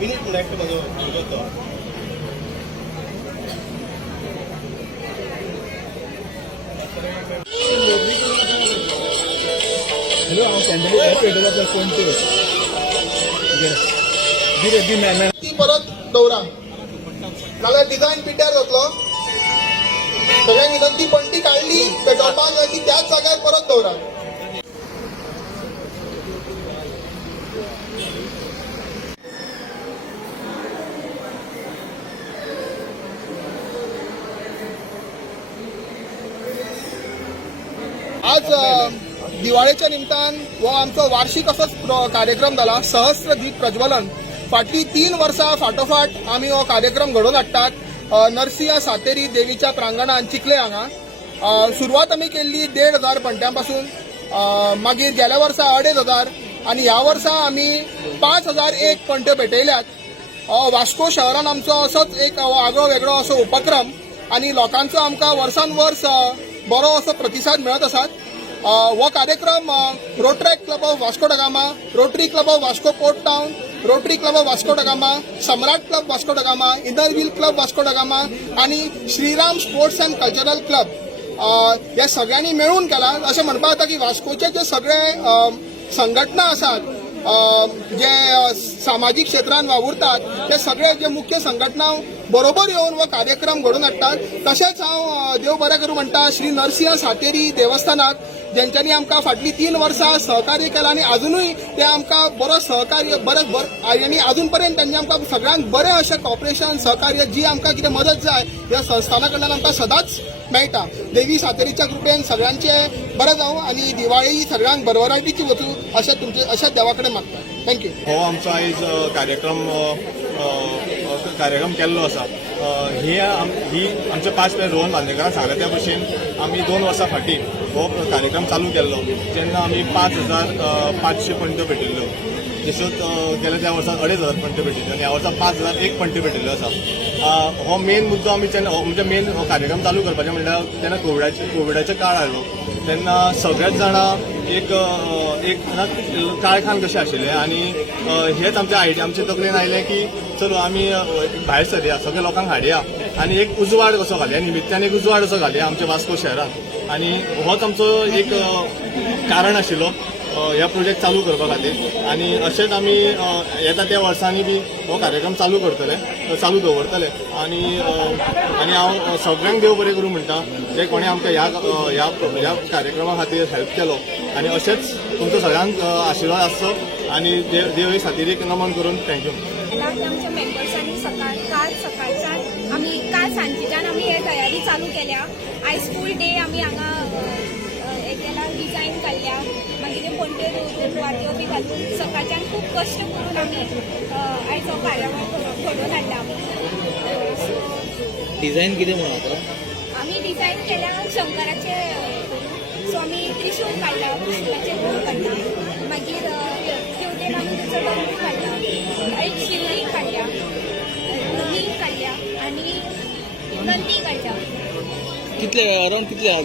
Minute next म्हजो तो hello हांव कॅन्डिडेट पेट्रोलाचो फोन कर दी मॅन ती परत दवरा नाल्यार डिझायन पिड्ड्यार जातलो. सगळ्यांक विनंती पणटी काढली पेट्रोल पंप ती त्याच जाग्यार परत दवरा. आज दिवाळेच्या निमतान हो आमचो वार्षिक असोच कार्यक्रम जाला सहस्त्र दीप प्रज्वलन. फाटली 3 वर्सां फाटोफाट आमी हो कार्यक्रम घडोवन हाडटात. नरसिंह सातेरी देवीच्या प्रांगणात चिखले हांगा सुरवात आमी केल्ली 1,500 पणट्यां पासून. मागीर गेल्या वर्सा 2,500 आनी ह्या वर्सा आमी 5,001 पणट्यो भेटयल्यात. वास्को शहरान आमचो असोच एक आगळो वेगळो असो उपक्रम आनी लोकांचो आमकां वर्सान वर्स बरो असो प्रतिसाद मेळत आसात. हो कार्यक्रम रोटरी क्लब ऑफ वास्को दा gamma, rotary club of Vasco port town, rotary club of Vasco दा गामा, सम्राट क्लब वास्को दा gamma, inner wheel club Vasco दा गामा आणि Shriram sports and cultural club या सगळ्यांनी मिळून केला. अशें म्हणपा जाता की वास्कोचे जे सगळे संघटना आसात जे सामाजिक क्षेत्रांत वावुरतात ते सगळे जे मुख्य संघटना बरोबर येवन हो कार्यक्रम घडोवन हाडटात. तशेंच हांव देव बरें करूं म्हणटा श्री नरसिंह सातेरी देवस्थानाक जेंच्यांनी आमकां फाटलीं 3 वर्सां सहकार्य केलां आनी अजुनूय ते आमकां बरो सहकार्य आनी अजून पर्यंत त्यांनी आमकां सगळ्यांक बरें अशें कॉपरेशन सहकार्य जी आमकां कितें मदत जाय ह्या संस्थाना कडल्यान आमकां सदांच मेळटा. देवी सातेरीच्या कृपेन सगळ्यांचे बरें जावं आनी दिवाळी सगळ्यांक भरभराटीची वचूं अशें देवा कडेन मागता. थँक्यू. हो आमचो आयज कार्यक्रम केल्लो आसा. ही आमचे 5 पेर रोहन बांदेकरान सांगले त्या भशेन आमी 2 वर्सां फाटीं हो कार्यक्रम चालू केल्लो जेन्ना आमी 5,500 पणट्यो भेटिल्ल्यो. तशेंच गेल्या त्या वर्सा 2,500 पणट्यो भेटिल्ल्यो आनी ह्या वर्सा 5,001 पणट्यो भेटिल्ल्यो आसा. हो मेन मुद्दो आमी म्हणजे मेन हो कार्यक्रम चालू करपाचें म्हणल्यार तेन्ना कोविडाचो काळ आयलो तेन्ना सगळेच जाणां एक काळखान कशें आशिल्लें आनी हेच आमचे तकलेन आयलें की चलो आमी भायर सरया सगळ्या लोकांक हाडया आनी एक उजवाड कसो घालया निमित्यान एक उजवाड असो घालया आमच्या वास्को शहरान. आनी होच आमचो एक कारण आशिल्लो ह्या प्रोजेक्ट चालू करपा खातीर. आनी अशेंच आमी येता त्या वर्सांनी बी हो कार्यक्रम चालू दवरतले आनी हांव सगळ्यांक देव बरें करूं म्हणटा जे कोणी आमकां ह्या कार्यक्रमा खातीर हेल्प केलो. आनी अशेंच तुमचो सगळ्यांक आशिर्वाद आसचो आनी देव सातेरीक नमन करून थँक्यू. आमच्या मेंबर्सांनी काल सांजेच्यान आमी हे तयारी चालू केल्या. आयज फूल डे आमी हांगा हे केला डिजायन काडल्या मागीर पणट्यो दवरून वाट्यो बी घालून सकाळच्यान खूब कश्ट करून आमी आयज हो कार्यावळ घडोवन हाडला. डिझायन कितें म्हणून आमी डिजायन केल्या शंकराचे सो आमी त्रिशूल काडला, कृष्णाचे गोल काडला, मागीर देवतेन आमी तेचो डमरू काडला, एक शिवलिंग काडल्या, लिंग काडल्या आनी नंदी काडल्या. कितले अरावंड कितले आहा